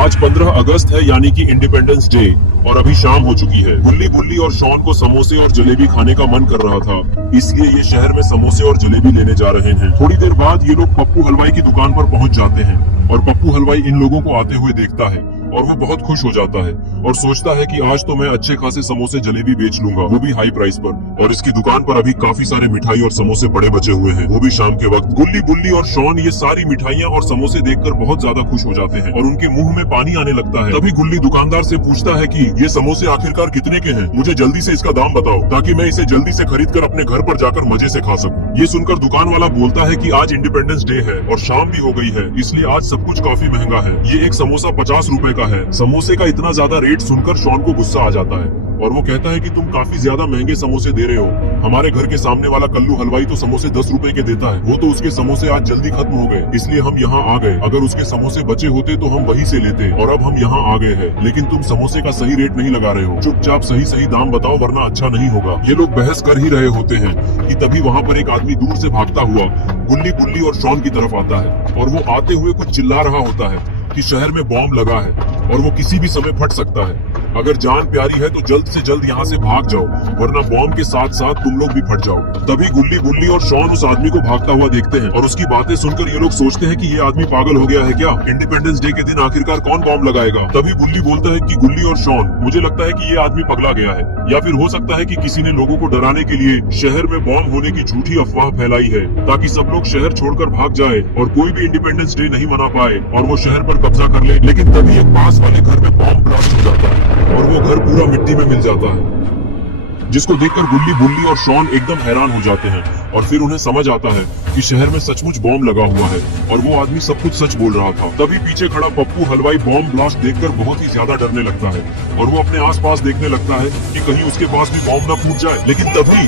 आज 15 अगस्त है यानी कि इंडिपेंडेंस डे और अभी शाम हो चुकी है। गुल्ली बुल्ली और शॉन को समोसे और जलेबी खाने का मन कर रहा था, इसलिए ये शहर में समोसे और जलेबी लेने जा रहे हैं। थोड़ी देर बाद ये लोग पप्पू हलवाई की दुकान पर पहुंच जाते हैं और पप्पू हलवाई इन लोगों को आते हुए देखता है और वो बहुत खुश हो जाता है और सोचता है कि आज तो मैं अच्छे खासे समोसे जलेबी बेच लूंगा, वो भी हाई प्राइस पर। और इसकी दुकान पर अभी काफी सारे मिठाई और समोसे पड़े बचे हुए हैं, वो भी शाम के वक्त। गुल्ली बुल्ली और शॉन ये सारी मिठाइयाँ और समोसे देखकर बहुत ज्यादा खुश हो जाते हैं और उनके मुंह में पानी आने लगता है। तभी गुल्ली दुकानदार से पूछता है कि ये समोसे आखिरकार कितने के हैं, मुझे जल्दी से इसका दाम बताओ ताकि मैं इसे जल्दी से खरीद कर अपने घर पर जाकर मजे से खा सकूं। ये सुनकर दुकान वाला बोलता है कि आज इंडिपेंडेंस डे है और शाम भी हो गई है, इसलिए आज सब कुछ काफी महंगा है। ये एक समोसा 50 रुपए का है। समोसे का इतना ज्यादा रेट सुनकर शॉन को गुस्सा आ जाता है और वो कहता है कि तुम काफी ज्यादा महंगे समोसे दे रहे हो। हमारे घर के सामने वाला कल्लू हलवाई तो समोसे 10 रुपए के देता है, वो तो उसके समोसे आज जल्दी खत्म हो गए, इसलिए हम यहाँ आ गए। अगर उसके समोसे बचे होते तो हम वहीं से लेते और अब हम यहाँ आ गए हैं, लेकिन तुम समोसे का सही रेट नहीं लगा रहे हो। चुपचाप सही सही दाम बताओ वरना अच्छा नहीं होगा। ये लोग बहस कर ही रहे होते हैं कि तभी वहाँ पर एक आदमी दूर से भागता हुआ गुल्ली बुल्ली और शॉन की तरफ आता है और वो आते हुए कुछ चिल्ला रहा होता है कि शहर में बॉम्ब लगा है और वो किसी भी समय फट सकता है। अगर जान प्यारी है तो जल्द से जल्द यहाँ से भाग जाओ वरना बॉम्ब के साथ साथ तुम लोग भी फट जाओगे। तभी गुल्ली बुल्ली और शॉन उस आदमी को भागता हुआ देखते हैं और उसकी बातें सुनकर ये लोग सोचते हैं कि ये आदमी पागल हो गया है क्या, इंडिपेंडेंस डे के दिन आखिरकार कौन बॉम्ब लगाएगा। तभी बुल्ली बोलता है कि गुल्ली और शॉन, मुझे लगता है कि ये आदमी पगला गया है या फिर हो सकता है कि किसी ने लोगों को डराने के लिए शहर में बॉम्ब होने की झूठी अफवाह फैलाई है ताकि सब लोग शहर छोड़कर भाग जाए और कोई भी इंडिपेंडेंस डे नहीं मना पाए और वो शहर पर कब्जा कर ले। लेकिन तभी एक पास वाले घर में बॉम्ब ब्लास्ट हो जाता है और वो घर पूरा मिट्टी में मिल जाता है, जिसको देखकर गुल्ली बुल्ली और शॉन एकदम हैरान हो जाते हैं और फिर उन्हें समझ आता है कि शहर में सचमुच बॉम्ब लगा हुआ है और वो आदमी सब कुछ सच बोल रहा था। तभी पीछे खड़ा पप्पू हलवाई बॉम्ब ब्लास्ट देखकर बहुत ही ज्यादा डरने लगता है और वो अपने आसपास देखने लगता है कि कहीं उसके पास भी बॉम्ब न फूट जाए। लेकिन तभी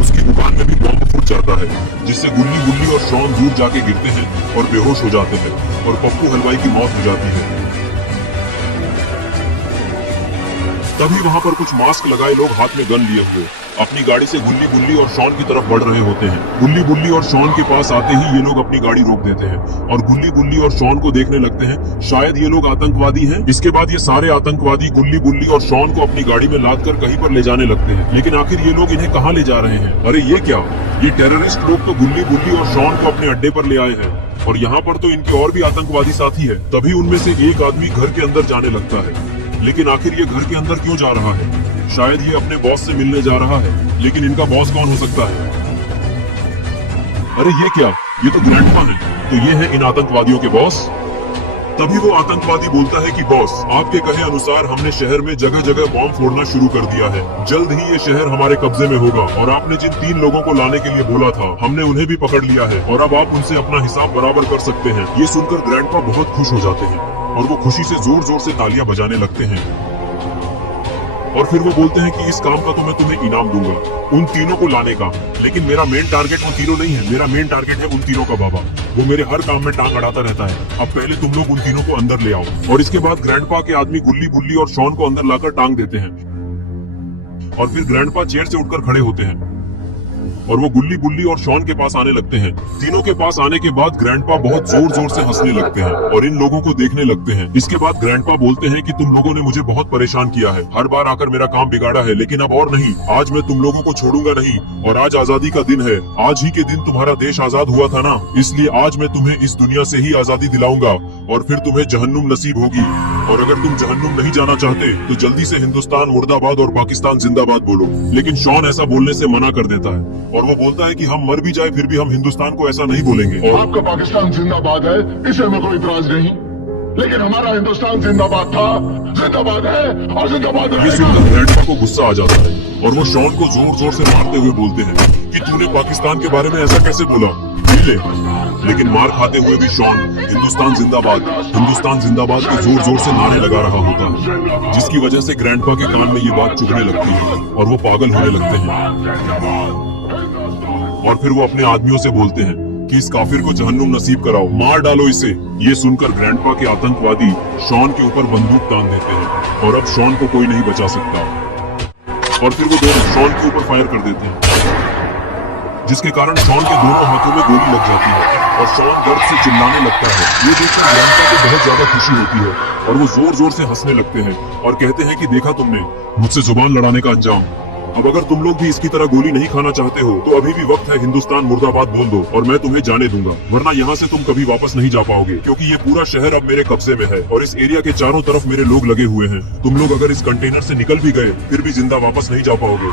उसकी दुकान में भी बॉम्ब फूट जाता है, जिससे गुल्ली बुल्ली और शॉन दूर जाके गिरते हैं और बेहोश हो जाते हैं और पप्पू हलवाई की मौत हो जाती है। तभी वहाँ पर कुछ मास्क लगाए लोग हाथ में गन लिए हुए अपनी गाड़ी से गुल्ली बुल्ली और शॉन की तरफ बढ़ रहे होते हैं। गुल्ली बुल्ली और शॉन के पास आते ही ये लोग अपनी गाड़ी रोक देते हैं और गुल्ली बुल्ली और शॉन को देखने लगते हैं, शायद ये लोग आतंकवादी हैं। इसके बाद ये सारे आतंकवादी गुल्ली बुल्ली और शॉन को अपनी गाड़ी में लाद कर कहीं पर ले जाने लगते हैं। लेकिन आखिर ये लोग इन्हें कहाँ ले जा रहे हैं? अरे ये क्या, ये टेररिस्ट लोग तो गुल्ली बुल्ली और शॉन को अपने अड्डे पर ले आए हैं और यहाँ पर तो इनके और भी आतंकवादी साथी है। तभी उनमें से एक आदमी घर के अंदर जाने लगता है, लेकिन आखिर ये घर के अंदर क्यों जा रहा है? शायद ये अपने बॉस से मिलने जा रहा है, लेकिन इनका बॉस कौन हो सकता है? अरे ये क्या, ये तो ग्रैंडपा है, तो ये है इन आतंकवादियों के बॉस। तभी वो आतंकवादी बोलता है कि बॉस, आपके कहे अनुसार हमने शहर में जगह जगह बॉम्ब फोड़ना शुरू कर दिया है, जल्द ही ये शहर हमारे कब्जे में होगा और आपने जिन 3 लोगों को लाने के लिए बोला था हमने उन्हें भी पकड़ लिया है और अब आप उनसे अपना हिसाब बराबर कर सकते हैं। ये सुनकर ग्रैंडपा बहुत खुश हो जाते हैं और वो खुशी से जोर जोर से तालियां बजाने लगते हैं और फिर वो बोलते हैं कि इस काम का तो मैं तुम्हें इनाम दूंगा, उन तीनों को लाने का, लेकिन मेरा मेन टारगेट वो तीनों नहीं है, मेरा मेन टारगेट है उन तीनों का बाबा। वो मेरे हर काम में टांग अड़ाता रहता है। अब पहले तुम लोग उन तीनों को अंदर ले आओ। और इसके बाद ग्रैंडपा के आदमी गुल्ली बुल्ली और शॉन को अंदर लाकर टांग देते हैं और फिर ग्रैंडपा चेयर से उठकर खड़े होते हैं और वो गुल्ली बुल्ली और शॉन के पास आने लगते हैं। तीनों के पास आने के बाद ग्रैंडपा बहुत जोर जोर से हंसने लगते हैं और इन लोगों को देखने लगते हैं। इसके बाद ग्रैंडपा बोलते हैं कि तुम लोगों ने मुझे बहुत परेशान किया है, हर बार आकर मेरा काम बिगाड़ा है, लेकिन अब और नहीं, आज मैं तुम लोगों को छोड़ूंगा नहीं और आज आजादी का दिन है। आज ही के दिन तुम्हारा देश आजाद हुआ था ना, इसलिए आज मैं तुम्हें इस दुनिया से ही आजादी दिलाऊंगा और फिर तुम्हें जहन्नुम नसीब होगी। और अगर तुम जहन्नुम नहीं जाना चाहते तो जल्दी से हिंदुस्तान मुर्दाबाद और पाकिस्तान जिंदाबाद बोलो। लेकिन शॉन ऐसा बोलने से मना कर देता है और वो बोलता है कि हम मर भी जाए फिर भी हम हिंदुस्तान को ऐसा नहीं बोलेंगे। और आपका पाकिस्तान जिंदाबाद है, इसे में कोई इतराज नहीं, लेकिन हमारा हिंदुस्तान जिंदाबाद था, जिंदाबाद है और जिंदाबाद रहेगा। ये सुनकर ग्रैंडपा को गुस्सा आ जाता है और वो शॉन को जोर जोर से मारते हुए बोलते हैं कि तूने पाकिस्तान के बारे में ऐसा कैसे बोला। लेकिन मार खाते हुए भी शॉन हिंदुस्तान जिंदाबाद को जोर जोर से नारे लगा रहा होता है, जिसकी वजह से ग्रैंडपा के कान में ये बात चुभने लगती है और वो पागल होने लगते हैं। और फिर वो अपने आदमियों से बोलते हैं कि इस काफिर को जहन्नुम नसीब कराओ, मार डालो इसे। ये सुनकर ग्रैंडपा के आतंकवादी शॉन के ऊपर बंदूक तान देते हैं और अब शॉन को कोई नहीं बचा सकता और फिर वो दोनों शॉन के ऊपर फायर कर देते हैं, जिसके कारण शॉन के दोनों हाथों में गोली लग जाती है और शॉन दर्द से चिल्लाने लगता है। ये देखकर ग्रैंडपा को बहुत ज्यादा खुशी होती है और वो जोर जोर से हंसने लगते हैं और कहते हैं कि देखा तुमने मुझसे जुबान लड़ाने का अंजाम। अब अगर तुम लोग भी इसकी तरह गोली नहीं खाना चाहते हो तो अभी भी वक्त है, हिंदुस्तान मुर्दाबाद बोल दो और मैं तुम्हें जाने दूंगा, वरना यहाँ से तुम कभी वापस नहीं जा पाओगे, क्योंकि ये पूरा शहर अब मेरे कब्जे में है और इस एरिया के चारों तरफ मेरे लोग लगे हुए हैं। तुम लोग अगर इस कंटेनर से निकल भी गए फिर भी जिंदा वापस नहीं जा पाओगे।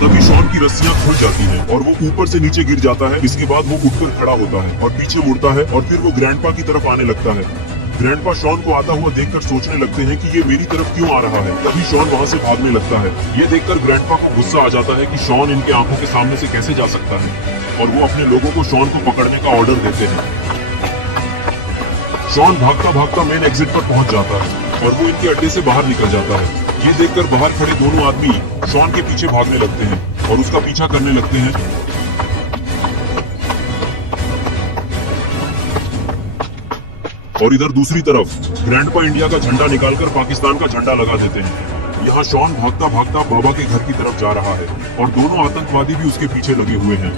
तभी शॉन की रस्सियां खुल जाती हैं और वो ऊपर से नीचे गिर जाता है। इसके बाद वो उठकर खड़ा होता है और पीछे मुड़ता है और फिर वो ग्रैंडपा की तरफ आने लगता है। ग्रैंडपा शॉन को आता हुआ देखकर सोचने लगते हैं कि ये मेरी तरफ क्यों आ रहा है। तभी शॉन वहाँ से भागने लगता है। ये देखकर ग्रैंडपा को गुस्सा आ जाता है कि शॉन इनके आंखों के सामने से कैसे जा सकता है और वो अपने लोगों को शॉन को पकड़ने का ऑर्डर देते हैं। शॉन भागता भागता मेन एग्जिट पर पहुंच जाता है और वो इनके अड्डे से बाहर निकल जाता है। ये देखकर बाहर खड़े दोनों आदमी शॉन के पीछे भागने लगते हैं और उसका पीछा करने लगते हैं। और इधर दूसरी तरफ ग्रैंडपा इंडिया का झंडा निकालकर पाकिस्तान का झंडा लगा देते हैं। यहाँ शॉन भागता भागता बाबा के घर की तरफ जा रहा है और दोनों आतंकवादी भी उसके पीछे लगे हुए हैं।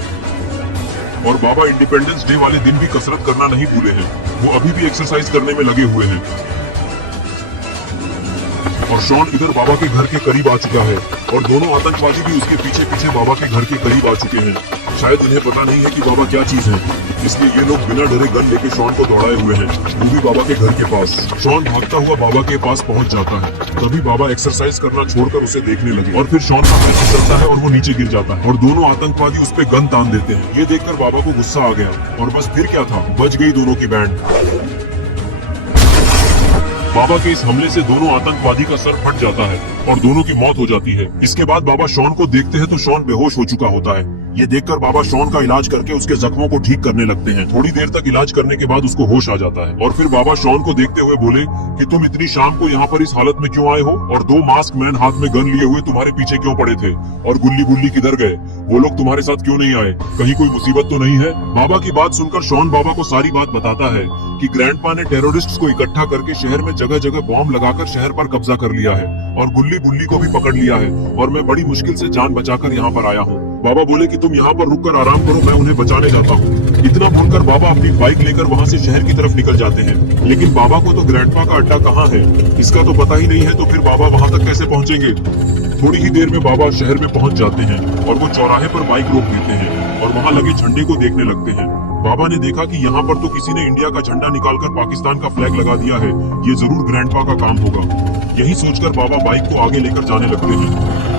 और बाबा इंडिपेंडेंस डे वाले दिन भी कसरत करना नहीं भूले हैं, वो अभी भी एक्सरसाइज करने में लगे हुए हैं। और शॉन इधर बाबा के घर के करीब आ चुका है और दोनों आतंकवादी भी उसके पीछे पीछे बाबा के घर के करीब आ चुके हैं। शायद उन्हें पता नहीं है कि बाबा क्या चीज है, इसलिए ये लोग बिना डरे गन लेके शॉन को दौड़ाए हुए हैं, वो भी बाबा के घर के पास। शॉन भागता हुआ बाबा के पास पहुंच जाता है। तभी बाबा एक्सरसाइज करना छोड़कर उसे देखने लगे और फिर शॉन का पैर फिसलता है और वो नीचे गिर जाता है और दोनों आतंकवादी उस पे गन तान देते हैं। ये देखकर बाबा को गुस्सा आ गया और बस फिर क्या था, बच गई दोनों की बैंड। बाबा के इस हमले से दोनों आतंकवादी का सर फट जाता है और दोनों की मौत हो जाती है। इसके बाद बाबा शॉन को देखते हैं तो शॉन बेहोश हो चुका होता है। ये देखकर बाबा शॉन का इलाज करके उसके जख्मों को ठीक करने लगते हैं। थोड़ी देर तक इलाज करने के बाद उसको होश आ जाता है और फिर बाबा शॉन को देखते हुए बोले कि तुम इतनी शाम को यहाँ पर इस हालत में क्यों आए हो और दो मास्क मैन हाथ में गन लिए हुए तुम्हारे पीछे क्यों पड़े थे, और गुल्ली गुल्ली किधर गए, वो लोग तुम्हारे साथ क्यों नहीं आए, कहीं कोई मुसीबत तो नहीं है। बाबा की बात सुनकर शॉन बाबा को सारी बात बताता है कि ग्रैंडपा ने टेररिस्ट्स को इकट्ठा करके शहर में जगह जगह बॉम्ब लगाकर शहर पर कब्जा कर लिया है और गुल्ली गुल्ली को भी पकड़ लिया है और मैं बड़ी मुश्किल से जान बचाकर यहाँ पर आया हूँ। बाबा बोले कि तुम यहाँ पर रुककर आराम करो, मैं उन्हें बचाने जाता हूँ। इतना बोलकर बाबा अपनी बाइक लेकर वहाँ से शहर की तरफ निकल जाते हैं। लेकिन बाबा को तो ग्रैंडपा का अड्डा कहाँ है इसका तो पता ही नहीं है, तो फिर बाबा वहाँ तक कैसे पहुँचेंगे। थोड़ी ही देर में बाबा शहर में पहुँच जाते हैं और वो चौराहे पर बाइक रोक देते हैं और वहाँ लगे झंडे को देखने लगते हैं। बाबा ने देखा कि यहाँ पर तो किसी ने इंडिया का झंडा निकालकर पाकिस्तान का फ्लैग लगा दिया है, ये जरूर ग्रैंडपा का काम होगा। यही सोचकर बाबा बाइक को आगे लेकर जाने लगते हैं।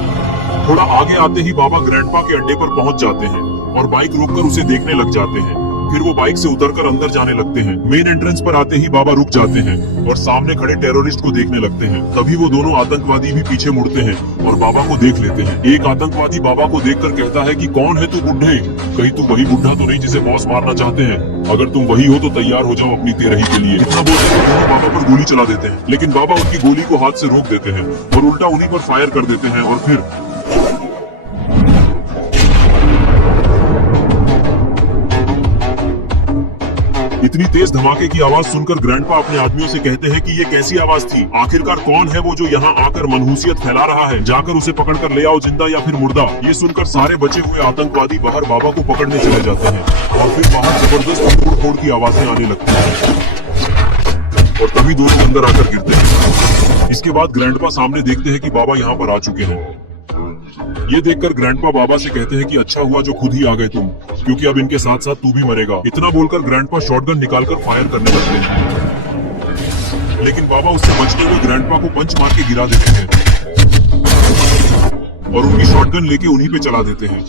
थोड़ा आगे आते ही बाबा ग्रैंडपा के अड्डे पर पहुंच जाते हैं और बाइक रोककर उसे देखने लग जाते हैं। फिर वो बाइक से उतरकर अंदर जाने लगते हैं। मेन एंट्रेंस पर आते ही बाबा रुक जाते हैं और सामने खड़े टेररिस्ट को देखने लगते हैं। तभी वो दोनों आतंकवादी भी पीछे मुड़ते हैं और बाबा को देख लेते हैं। एक आतंकवादी बाबा को देखकर कहता है कि कौन है तू बुढ़े, कहीं तू वही बुढ़ा तो नहीं जिसे बॉस मारना चाहते हैं, अगर तुम वही हो तो तैयार हो जाओ अपनी तेरही के लिए। इतना बोलकर दोनों बाबा पर गोली चला देते हैं, लेकिन बाबा उनकी गोली को हाथ से रोक देते हैं और उल्टा उन्हीं पर फायर कर देते हैं। और फिर इतनी तेज धमाके की आवाज सुनकर ग्रैंडपा अपने आदमियों से कहते हैं कि ये कैसी आवाज थी, आखिरकार कौन है वो जो यहाँ आकर मनहूसियत फैला रहा है, जाकर उसे पकड़कर ले आओ जिंदा या फिर मुर्दा। ये सुनकर सारे बचे हुए आतंकवादी बाहर बाबा को पकड़ने चले जाते हैं और फिर बाहर जबरदस्त तोड़-फोड़ की आवाजें आने लगती हैं और तभी दोनों अंदर आकर गिरते हैं। इसके बाद ग्रैंडपा सामने देखते हैं कि बाबा यहाँ पर आ चुके हैं। ये देखकर ग्रैंडपा बाबा से कहते हैं कि अच्छा हुआ जो खुद ही आ गए तुम, क्योंकक्योंकि अब इनके साथ साथ तू भी मरेगा। इतना बोलकर ग्रैंडपा शॉटगन निकालकर फायर करने लगते हैं, लेकिन बाबा उससे बचते हुए ग्रैंडपा को पंच मार के गिरा देते हैं और उनकी शॉटगन लेके उन्हीं पे चला देते हैं,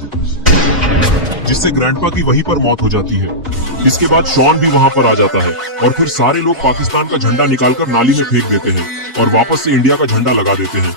जिससे ग्रैंडपा की वहीं पर मौत हो जाती है। इसके बाद शॉन भी वहां पर आ जाता है और फिर सारे लोग पाकिस्तान का झंडा निकालकर नाली में फेंक देते हैं और वापस से इंडिया का झंडा लगा देते हैं।